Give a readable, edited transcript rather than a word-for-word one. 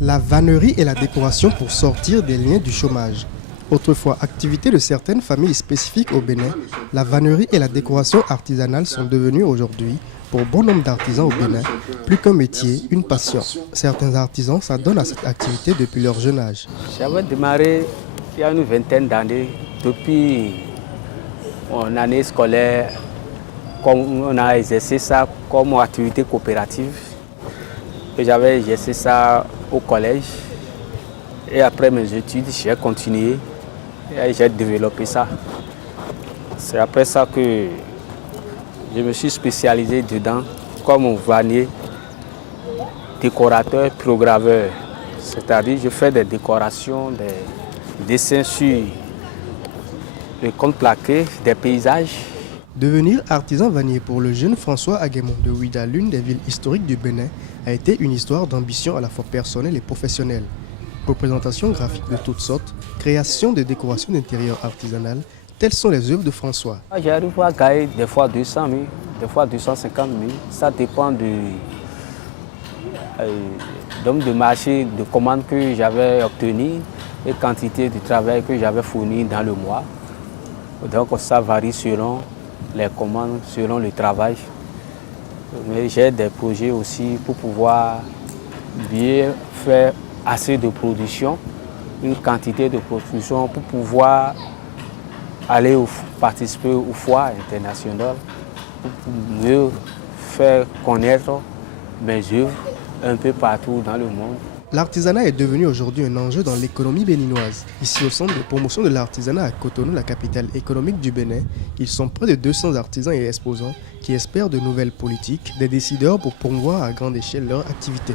La vannerie est la décoration pour sortir des liens du chômage. Autrefois activité de certaines familles spécifiques au Bénin, la vannerie et la décoration artisanale sont devenues aujourd'hui, pour bon nombre d'artisans au Bénin, plus qu'un métier, une passion. Certains artisans s'adonnent à cette activité depuis leur jeune âge. J'avais démarré il y a une vingtaine d'années, depuis mon année scolaire, on a exercé ça comme activité coopérative. J'avais exercé ça au collège et après mes études, j'ai continué et j'ai développé ça. C'est après ça que je me suis spécialisé dedans comme vannier, décorateur, programmeur. C'est-à-dire je fais des décorations, des dessins sur les contreplaqués, des paysages. Devenir artisan vannier pour le jeune François Aguemon de Ouida, l'une des villes historiques du Bénin, a été une histoire d'ambition à la fois personnelle et professionnelle. Représentation graphique de toutes sortes, création de décorations d'intérieur artisanales, telles sont les œuvres de François. J'arrive à gagner des fois 200 000, des fois 250 000. Ça dépend du nombre de marchés, de commandes que j'avais obtenues et quantité de travail que j'avais fourni dans le mois. Donc ça varie selon les commandes, selon le travail. Mais j'ai des projets aussi pour pouvoir bien faire assez de production, une quantité de production pour pouvoir aller participer aux foires internationales, pour mieux faire connaître mes œuvres un peu partout dans le monde. L'artisanat est devenu aujourd'hui un enjeu dans l'économie béninoise. Ici au centre de promotion de l'artisanat à Cotonou, la capitale économique du Bénin, ils sont près de 200 artisans et exposants qui espèrent de nouvelles politiques, des décideurs pour promouvoir à grande échelle leur activité.